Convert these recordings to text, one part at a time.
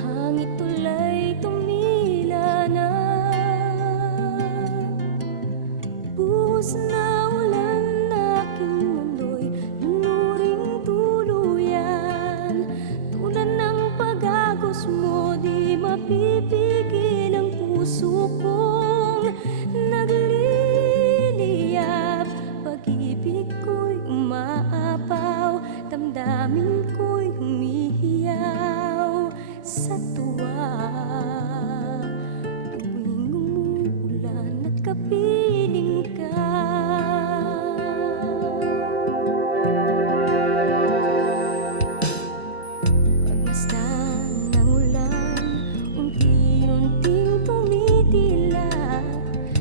hangit tulay tumila na. Buhos na ulan aking mundo'y lunuring tuluyan. Tulad ng pag-agos mo, di mapipigil ang puso kong nagliliyab. Pag-ibig ko'y umaapaw, damdamin ko'y humihiyaw sa tuwa. Tuwing umuulan at kapiling ka, pagmasdan ng ulan, unti-unting tumitila.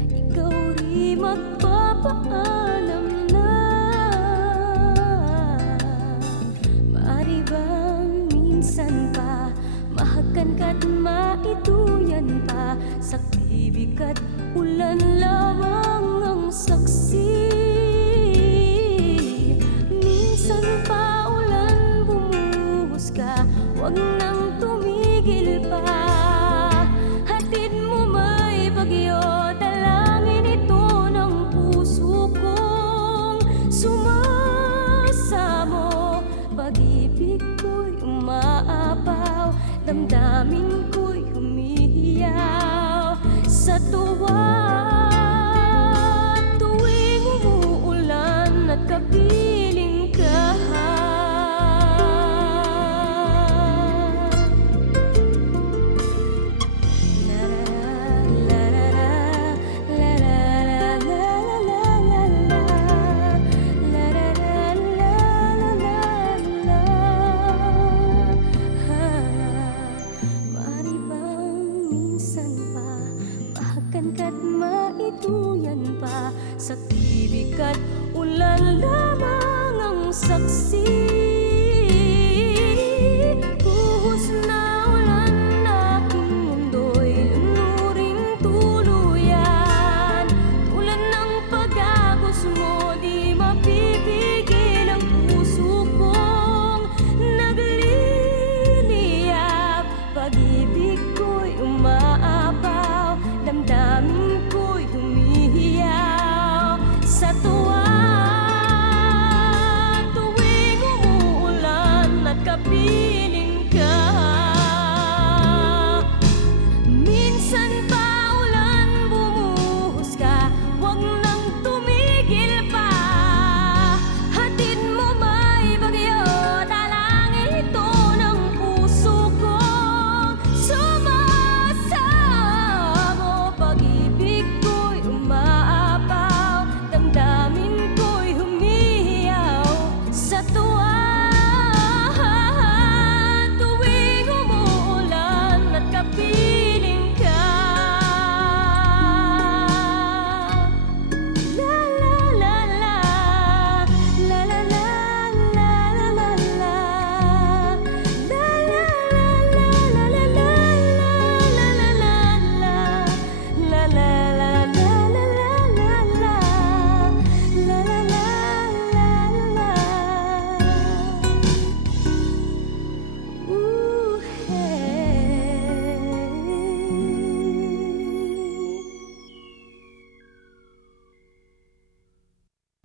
Ikaw rin magpapaalam na. Maaari bang minsan pa mahakan ka't maituyan pa? Sa tibig at ulan lamang ang saksi. Minsan pa ulan bumuhos ka, huwag nang tumigil pa. Hatid mo may bagyo, dalangin ito ng puso kong sumasamo. Pag-ibig ko'y umaapaw, damdamin ko'y humihiyaw sa tuwa. Tuwing umuulan at kapiling ka, maaari bang minsan pa mahakan ka't maituyan pa? Sa tibig at ulan lamang ang saksi.